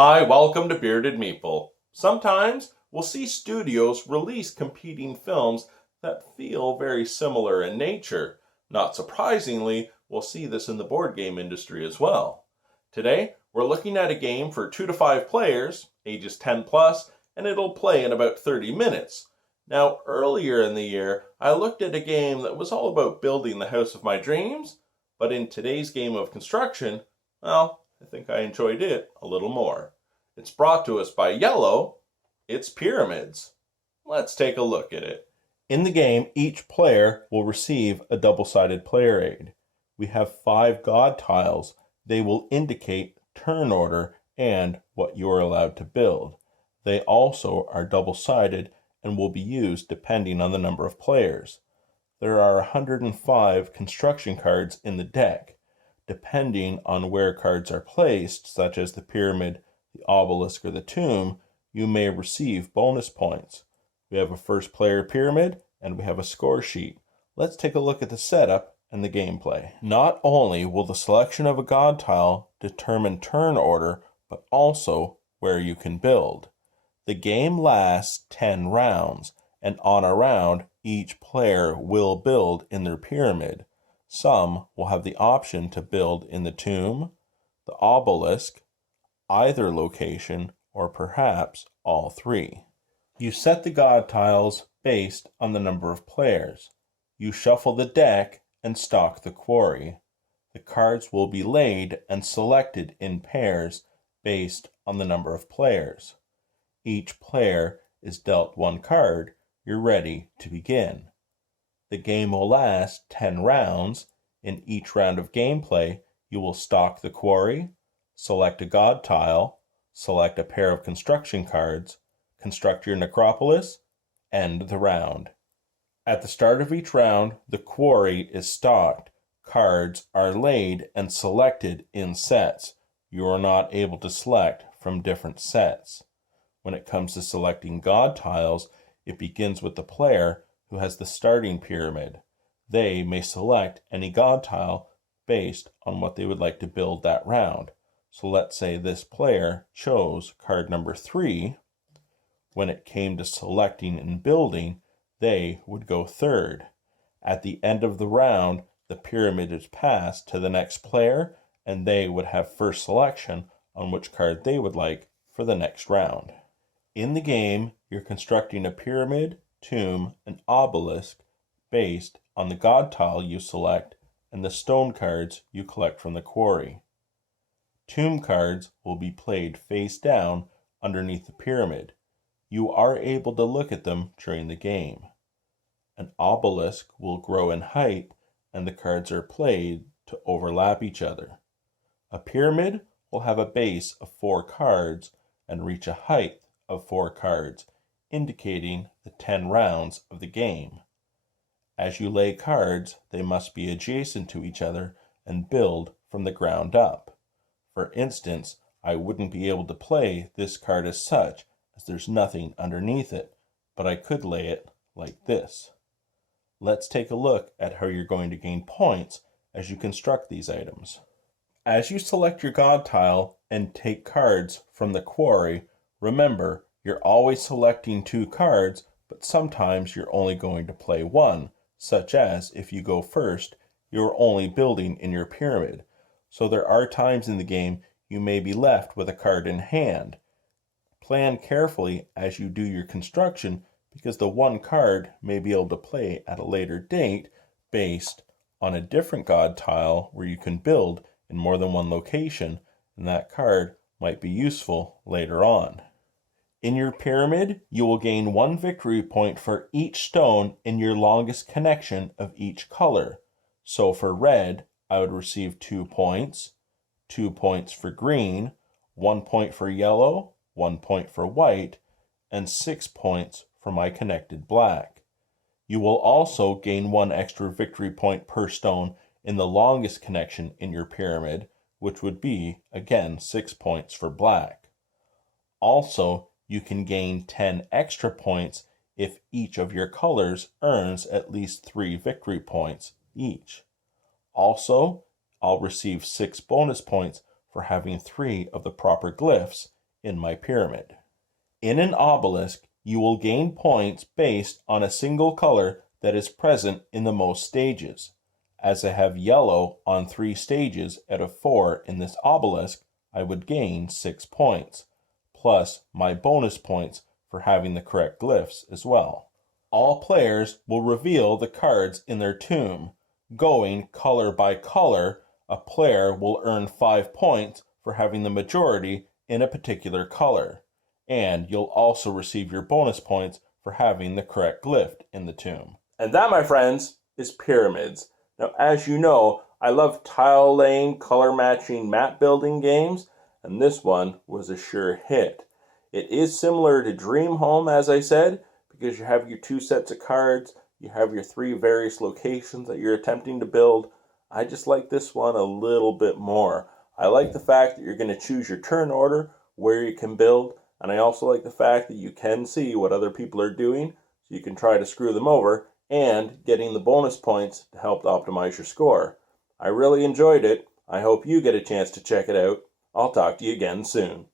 Hi, welcome to Bearded Meeple. Sometimes we'll see studios release competing films that feel very similar in nature. Not surprisingly, we'll see this in the board game industry as well. Today, we're looking at a game for 2 to 5 players, ages 10 plus, and it'll play in about 30 minutes. Now, earlier in the year, I looked at a game that was all about building the house of my dreams, but in today's game of construction, well, I think I enjoyed it a little more. It's brought to us by Yellow. It's Pyramids. Let's take a look at it. In the game, each player will receive a double-sided player aid. We have 5 god tiles. They will indicate turn order and what you are allowed to build. They also are double-sided and will be used depending on the number of players. There are 105 construction cards in the deck. Depending on where cards are placed, such as the pyramid, the obelisk, or the tomb, you may receive bonus points. We have a first player pyramid and we have a score sheet. Let's take a look at the setup and the gameplay. Not only will the selection of a god tile determine turn order, but also where you can build. The game lasts 10 rounds, and on a round, each player will build in their pyramid. Some will have the option to build in the tomb, the obelisk, either location, or perhaps all 3. You set the god tiles based on the number of players. You shuffle the deck and stock the quarry. The cards will be laid and selected in pairs based on the number of players. Each player is dealt 1 card. You're ready to begin. The game will last 10 rounds. In each round of gameplay, you will stock the quarry, select a god tile, select a pair of construction cards, construct your necropolis, end the round. At the start of each round, the quarry is stocked. Cards are laid and selected in sets. You are not able to select from different sets. When it comes to selecting god tiles, it begins with the player who has the starting pyramid. They may select any god tile based on what they would like to build that round. So let's say this player chose card number 3. When it came to selecting and building, they would go third. At the end of the round, the pyramid is passed to the next player, and they would have first selection on which card they would like for the next round. In the game, you're constructing a pyramid, tomb, and obelisk based on the god tile you select and the stone cards you collect from the quarry. Tomb cards will be played face down underneath the pyramid. You are able to look at them during the game. An obelisk will grow in height and the cards are played to overlap each other. A pyramid will have a base of 4 cards and reach a height of 4 cards, indicating the 10 rounds of the game. As you lay cards, they must be adjacent to each other and build from the ground up. For instance, I wouldn't be able to play this card as such, as there's nothing underneath it, but I could lay it like this. Let's take a look at how you're going to gain points as you construct these items. As you select your god tile and take cards from the quarry, remember, you're always selecting 2 cards, but sometimes you're only going to play 1, such as if you go first, you're only building in your pyramid. So there are times in the game you may be left with a card in hand. Plan carefully as you do your construction, because the 1 card may be able to play at a later date based on a different god tile where you can build in more than 1 location, and that card might be useful later on. In your pyramid, you will gain 1 victory point for each stone in your longest connection of each color. So for red, I would receive 2 points, 2 points for green, 1 point for yellow, 1 point for white, and 6 points for my connected black. You will also gain 1 extra victory point per stone in the longest connection in your pyramid, which would be, again, 6 points for black. Also, you can gain 10 extra points if each of your colors earns at least 3 victory points each. Also, I'll receive 6 bonus points for having 3 of the proper glyphs in my pyramid. In an obelisk, you will gain points based on a single color that is present in the most stages. As I have yellow on 3 stages out of 4 in this obelisk, I would gain 6 points, plus my bonus points for having the correct glyphs as well. All players will reveal the cards in their tomb. Going color by color, a player will earn 5 points for having the majority in a particular color, and you'll also receive your bonus points for having the correct glyph in the tomb. And that, my friends, is pyramids. Now, as you know, I love tile laying, color matching, map building games, and this one was a sure hit. It is similar to Dream Home, as I said, because you have your 2 sets of cards, you have your 3 various locations that you're attempting to build. I just like this one a little bit more. I like the fact that you're going to choose your turn order, where you can build, and I also like the fact that you can see what other people are doing, so you can try to screw them over, and getting the bonus points to help optimize your score. I really enjoyed it. I hope you get a chance to check it out. I'll talk to you again soon.